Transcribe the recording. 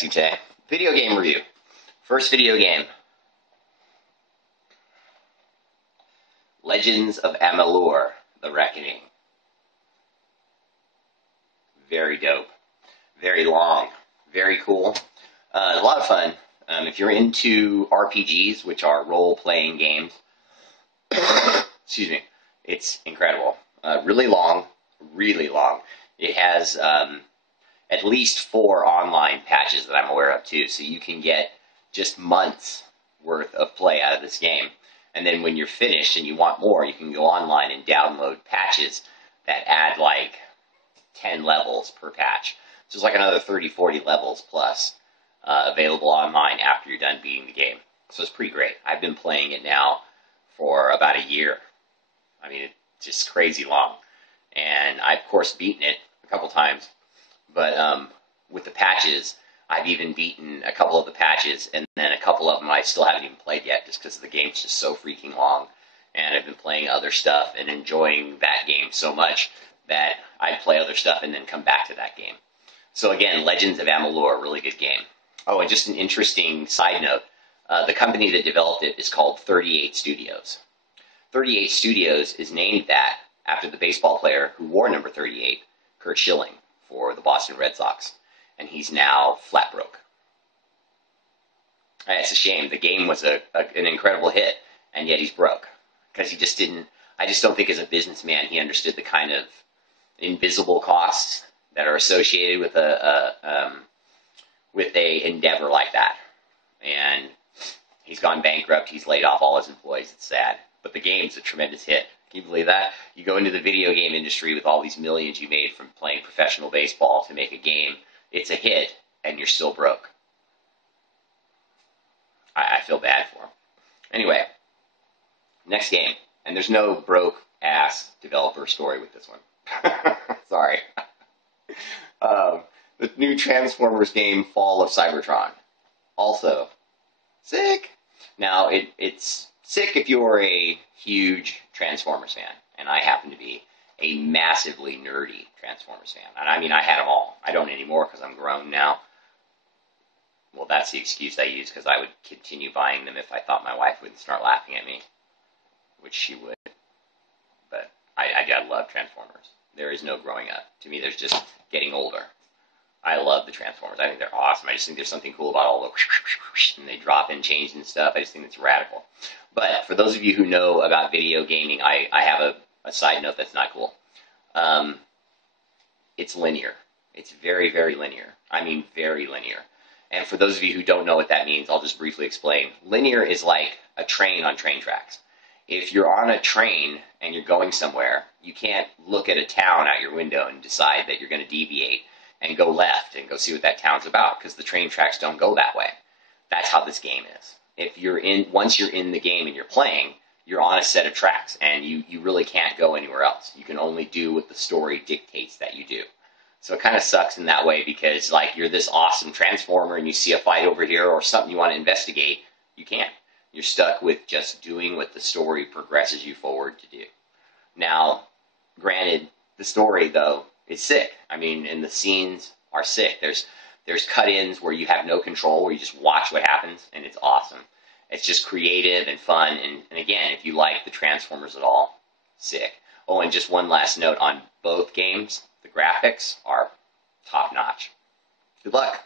unboxing today. Video game review. First video game. Legends of Amalur, The Reckoning. Very dope. Very long. Very cool. A lot of fun. If you're into RPGs, which are role-playing games, excuse me, it's incredible. Really long. Really long. It has at least 4 online patches that I'm aware of too, so you can get just months worth of play out of this game. And then when you're finished and you want more, you can go online and download patches that add like 10 levels per patch. So it's like another 30-40 levels plus available online after you're done beating the game. So it's pretty great. I've been playing it now for about a year. I mean, it's just crazy long. And I've, of course, beaten it a couple times. But with the patches, I've even beaten a couple of the patches, and then a couple of them I still haven't even played yet, just because the game's just so freaking long. And I've been playing other stuff and enjoying that game so much that I'd play other stuff and then come back to that game. So again, Legends of Amalur, really good game. Oh, and just an interesting side note, the company that developed it is called 38 Studios. 38 Studios is named that after the baseball player who wore number 38, Curt Schilling, for the Boston Red Sox. And he's now flat broke. It's a shame. The game was an incredible hit, and yet he's broke. Because he just didn't, I just don't think as a businessman he understood the kind of invisible costs that are associated with a endeavor like that. And he's gone bankrupt, he's laid off all his employees, it's sad. But the game's a tremendous hit. Can you believe that? You go into the video game industry with all these millions you made from playing professional baseball to make a game. It's a hit, and you're still broke. I feel bad for him. Anyway, next game. And there's no broke-ass developer story with this one. Sorry. The new Transformers game, Fall of Cybertron. Also, sick. Now, it's sick if you're a huge Transformers fan, and I happen to be a massively nerdy Transformers fan. And I mean, I had them all. I don't anymore because I'm grown now. Well, that's the excuse I use, because I would continue buying them if I thought my wife wouldn't start laughing at me, which she would. But I love Transformers. There is no growing up. To me, there's just getting older. I love the Transformers. I think they're awesome. I just think there's something cool about all the and they drop and change and stuff. I just think it's radical. But for those of you who know about video gaming, I have a side note that's not cool. It's linear. It's very, very linear. I mean, very linear. And for those of you who don't know what that means, I'll just briefly explain. Linear is like a train on train tracks. If you're on a train and you're going somewhere, you can't look at a town out your window and decide that you're going to deviate and go left and go see what that town's about, because the train tracks don't go that way. That's how this game is. Once you're in the game and you're playing, you're on a set of tracks, and you really can't go anywhere else. You can only do what the story dictates that you do. So it kind of sucks in that way, because like you're this awesome Transformer and you see a fight over here or something you want to investigate, you can't. You're stuck with just doing what the story progresses you forward to do. Now, granted, the story, though, is sick. I mean, and the scenes are sick. There's cut-ins where you have no control, where you just watch what happens, and it's awesome. It's just creative and fun, and again, if you like the Transformers at all, sick. Oh, and just one last note on both games, the graphics are top-notch. Good luck.